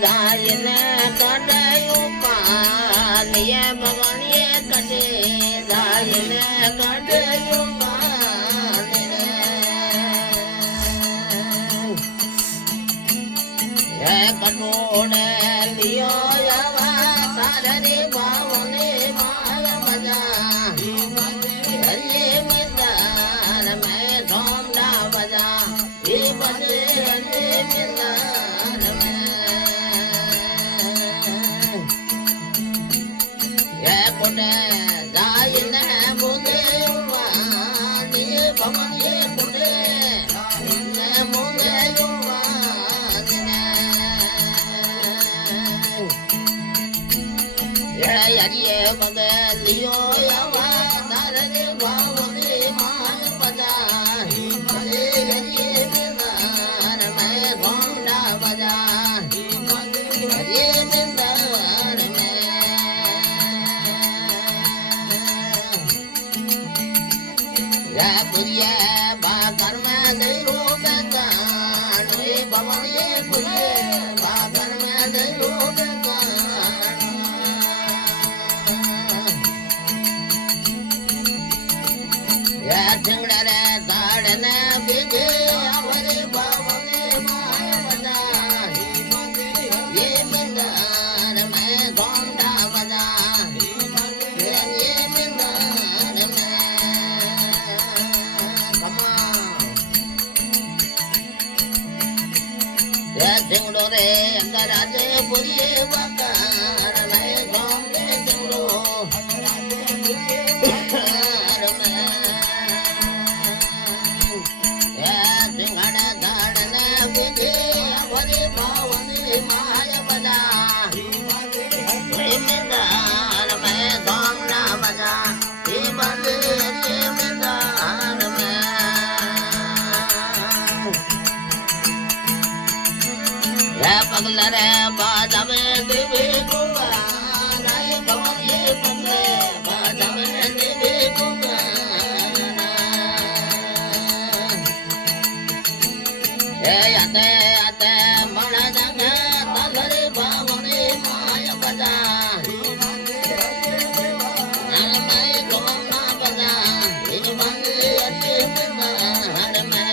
જાયને કડયું પાલીએ ભગવાનીએ કડે જાયને કડયું પાલીને હે કટોડે લિયો યવા તારે ભાવને માલ મજા હરિયે મિંદાર મેં ધોમડા બજા એ બજે હરિયે મિંદાર હે કોને જાયને મુને ઉવાની ભમયે કોને ને મુને ઉવાની હે યરિયે બદે લિયો યવા તારે ભાવને માલ બજા બજે હરિયે મિંદાર મેં ધોમડા બજા હરિયે મિંદાર પુરિય બાગર માં દઈરો બેકાન એ ભવનીએ પુરિય બાગર માં દઈરો બેકાન યા ઢંગડા રે દાડ ને બીજે આવરે ભવને માય બજા ये मिंदार में गोंडा बजा ये मिंदार में ये सिंगड़ो रे अंगराजे पुरिये बकार में गोंडे सिंगड़ो ये सिंगड़ा दाड़ ने बिजे अवरे भावने माय बजा मिंदार में गोंडा बजा ये बंदे ये मिंदार में ये पगला रे बाजा में देवी गुंगा नाय भवन ये पगले बाजा में देवी गुंगा ये आते आते बड़ा जगह तगरे भावने माय बजा नल में गोंडा बजा ये बंदे ये मिंदार में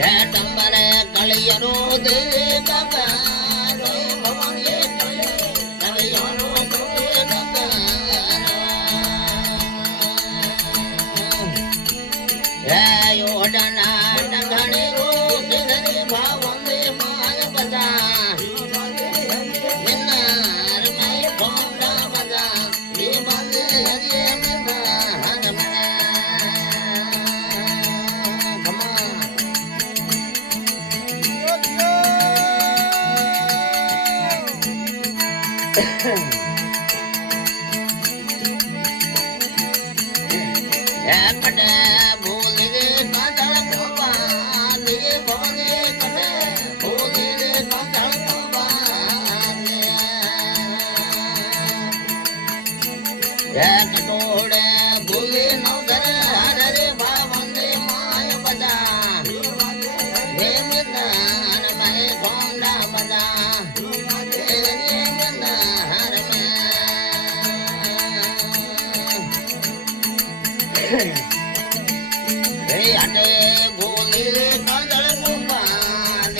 ये टंबरे कलियरो दे काका रोए भवन ये कलियरो दे काका ये योडना डगणे रो सिंहरे भावने माय बजा मिंदार में गोंडा बजा ये बंदे हरिये मिंदार में कटे भूली रे कांदल कोबा ये भवने कटे भूली रे कांदल कोबा ये कटोड़े भूली नौकर हरे भावने माय बजा ये मिंदार में गोंडा बजा ये मिंदार में हे आटे